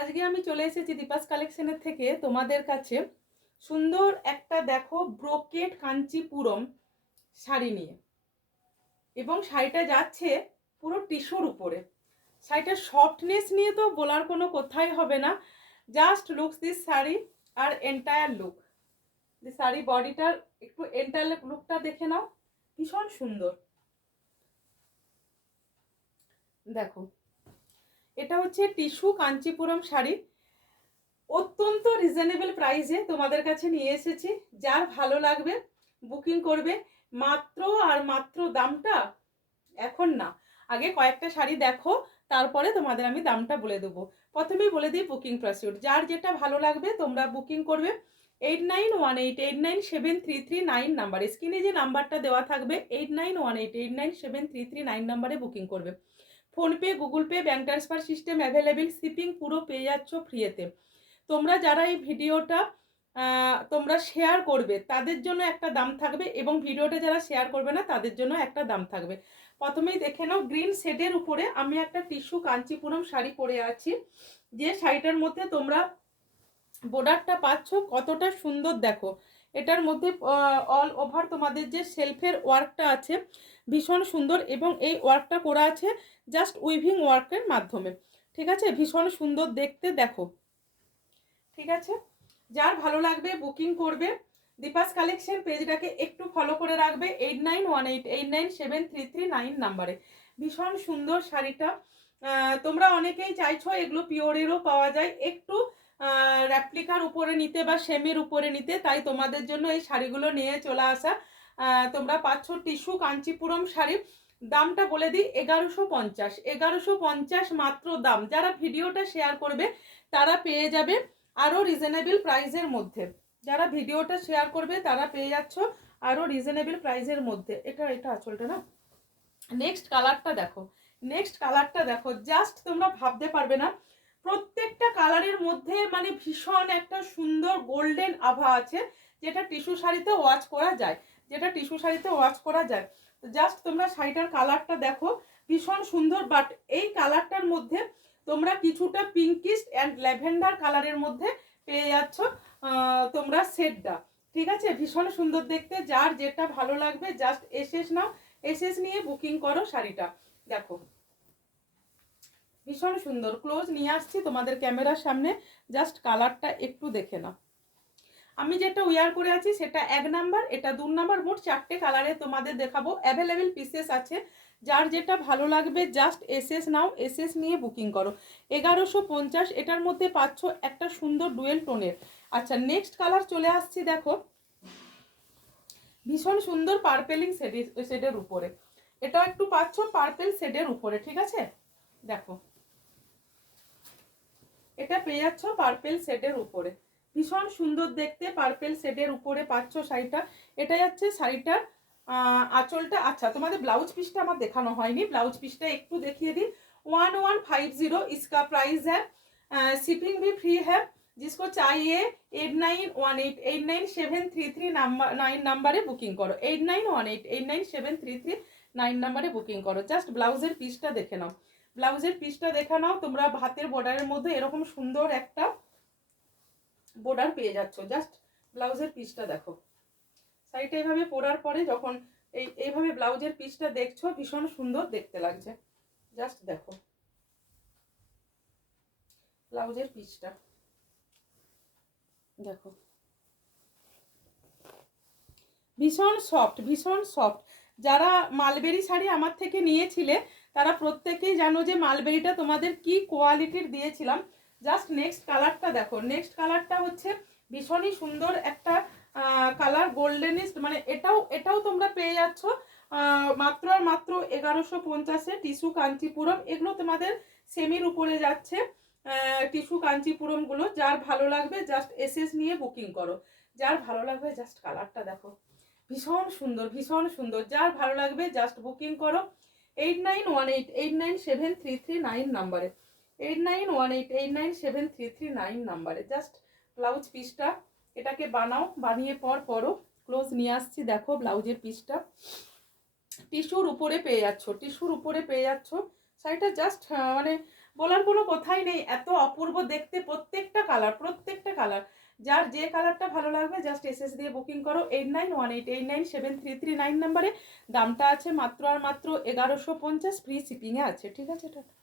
আজকে আমি চলে এসেছি দীপাস কালেকশনের থেকে তোমাদের কাছে সুন্দর একটা দেখো ব্রোকেট কাঞ্চিপুরম শাড়ি নিয়ে। এবং শাড়িটা যাচ্ছে পুরো টিস্যুর উপরে। শাড়িটার সফটনেস নিয়ে তো বলার কোনো কথাই হবে না। জাস্ট লুকস দিস শাড়ি আর এন্টায়ার লুক দি শাড়ি বডিটার একটু এন্টায়ার লুকটা দেখে নাও, ভীষণ সুন্দর। দেখো, এটা হচ্ছে টিস্যু কাঞ্চিপুরম শাড়ি, অত্যন্ত রিজনেবল প্রাইসে তোমাদের কাছে নিয়ে এসেছি। যার ভালো লাগবে বুকিং করবে। মাত্র আর মাত্র দামটা এখন না, আগে কয়েকটা শাড়ি দেখো, তারপরে তোমাদের আমি দামটা বলে দেবো। প্রথমেই বলে দিই বুকিং প্রসিডিউর। যার যেটা ভালো লাগবে তোমরা বুকিং করবে 8918897339 নাম্বারে। স্ক্রিনে যে নাম্বারটা দেওয়া থাকবে 8918897339 নাম্বারে বুকিং করবে। PhonePe, Google pay, bank transfer system available, shipping পুরো পেয়ে যাচ্ছ ফ্রিতে। তোমরা যারা এই ভিডিওটা তোমরা শেয়ার করবে তাদের জন্য একটা দাম থাকবে, এবং ভিডিওটা যারা শেয়ার করবে না তাদের জন্য একটা দাম থাকবে। প্রথমেই দেখে নাও, গ্রিন শেডের উপরে আমি একটা টিস্যু কাঞ্চিপুরম শাড়ি পরে আছি। যে শাড়িটার মধ্যে তোমরা বর্ডারটা পাচ্ছ কতটা সুন্দর দেখো। এটার মধ্যে অল ওভার তোমাদের যে সেলফের ওয়ার্কটা আছে ভীষণ সুন্দর, এবং এই ওয়ার্কটা করা আছে জাস্ট উইভিং ওয়ার্কের মাধ্যমে। ঠিক আছে, ভীষণ সুন্দর দেখতে দেখো। ঠিক আছে, যার ভালো লাগবে বুকিং করবে। দীপাস কালেকশন পেজটাকে একটু ফলো করে রাখবে 8918897339 নাম্বারে। ভীষণ সুন্দর শাড়িটা। তোমরা অনেকেই চাইছো এগুলো পিওরেরও পাওয়া যায়, একটু র্যাপ্লিকার উপরে নিতে বা সেমের উপরে নিতে, তাই তোমাদের জন্য এই শাড়িগুলো নিয়ে চলে আসা। তোমরা পাচ্ছ টিস্যু কাঞ্চিপুরম শাড়ি। দামটা বলে দিই 1150। 1150 মাত্র দাম। যারা ভিডিওটা শেয়ার করবে তারা পেয়ে যাবে আরও রিজনেবল প্রাইসের মধ্যে। যারা ভিডিওটা শেয়ার করবে তারা পেয়ে যাচ্ছ আরও রিজনেবল প্রাইসের মধ্যে। এটা আঁচলটা না। নেক্সট কালারটা দেখো, নেক্সট কালারটা দেখো, জাস্ট তোমরা ভাবতে পারবে না। প্রত্যেকটা কালারের মধ্যে মানে ভীষণ একটা সুন্দর গোল্ডেন আভা আছে, যেটা টিস্যু শাড়িতে ওয়াচ করা যায়, যেটা টিস্যু শাড়িতে ওয়াচ করা যায়। জাস্ট তোমরা শাড়িটার কালারটা দেখো, ভীষণ সুন্দর। বাট এই কালারটার মধ্যে তোমরা কিছুটা পিঙ্কিশ অ্যান্ড ল্যাভেন্ডার কালারের মধ্যে পেয়ে যাচ্ছ তোমরা সেটটা। ঠিক আছে, ভীষণ সুন্দর দেখতে। যার যেটা ভালো লাগবে জাস্ট এসএস নাও, এসএস নিয়ে বুকিং করো শাড়িটা। দেখো ভীষণ সুন্দর। ক্লোজ নিয়ে আসছি তোমাদের ক্যামেরার সামনে, জাস্ট কালারটা একটু দেখে নাও। আমি যেটা ওয়্যার করে আছি সেটা 1 নাম্বার, এটা 2 নাম্বার, মোট 4টে কালারে তোমাদের দেখাবো। অ্যাভেলেবেল পিসেস আছে। যার যেটা ভালো লাগবে জাস্ট এসএস নাও, এসএস নিয়ে বুকিং করো। 1150। এটার মধ্যে পাচ্ছ একটা সুন্দর ডুয়েল টোনের। আচ্ছা, নেক্সট কালার চলে আসছি। দেখো ভীষণ সুন্দর পার্পেলিং শেডের উপরে। এটাও একটু পাচ্ছ পার্পেল শেডের উপরে। ঠিক আছে, দেখো এটা পেয়ে যাচ্ছ পার্পেল শেডের উপরে, ভীষণ সুন্দর দেখতে। পার্পেল শেডের উপরে পাচ্ছ শাড়িটা। এটা যাচ্ছে শাড়িটার আঁচলটা। আচ্ছা, তোমাদের ব্লাউজ পিসটা আমার দেখানো হয়নি, ব্লাউজ পিসটা একটু দেখিয়ে দিই। 1150 इसका प्राइस है। शिपिंग भी फ्री है। जिसको चाहिए 8918897339 নাম্বারে বুকিং করো। 8918897339 নাম্বারে বুকিং করো। জাস্ট ব্লাউজের পিসটা দেখে নাও, ব্লাউজের পিসটা দেখে নাও। তোমরা হাতের বর্ডারের মধ্যে এরকম সুন্দর একটা বর্ডার পেয়ে যাচ্ছ। জাস্ট ব্লাউজের পিসটা দেখো। শাড়িটা এইভাবে পরার পরে যখন এইভাবে ব্লাউজের পিসটা দেখছো ভীষণ সুন্দর দেখতে লাগছে। জাস্ট দেখো ব্লাউজের পিসটা দেখো, ভীষণ সফট, ভীষণ সফট। যারা মালবেরি শাড়ি আমার থেকে নিয়েছিলে তারা প্রত্যেকেই জানো যে মালবেরিটা তোমাদের কি কোয়ালিটির দিয়েছিলাম। জাস্ট নেক্সট কালারটা দেখো। নেক্সট কালারটা হচ্ছে ভীষণই সুন্দর একটা কালার, গোল্ডেনিস্ট। মানে এটাও তোমরা পেয়ে যাচ্ছ মাত্র আর মাত্র 1150-এ। টিস্যু কাঞ্চিপুরম, এগুলো তোমাদের সেমির উপরে যাচ্ছে টিস্যু কাঞ্চিপুরমগুলো। যার ভালো লাগবে জাস্ট এসএস নিয়ে বুকিং করো। যার ভালো লাগবে জাস্ট কালারটা দেখো, ভীষণ সুন্দর, ভীষণ সুন্দর। যার ভালো লাগবে জাস্ট বুকিং করো 8918897339 নাম্বারে। 8918897339 নাম্বারে। জাস্ট ব্লাউজ পিসটা এটাকে বানাও, বানিয়ে পরও। ক্লোজ নিয়ে আসছি। দেখো ব্লাউজের পিসটা টিস্যুর উপরে পেয়ে যাচ্ছ, টিস্যুর উপরে পেয়ে যাচ্ছ। শাড়িটা জাস্ট মানে বলার কোনো কথাই নেই, এত অপূর্ব দেখতে, প্রত্যেকটা কালার, যার যে কালারটা ভালো লাগবে জাস্ট এসএস দিয়ে বুকিং করো। 8918897339 নাম্বারে। দামটা আছে মাত্র আর মাত্র 1150, ফ্রি শিপিংয়ে আছে। ঠিক আছে, টাটা।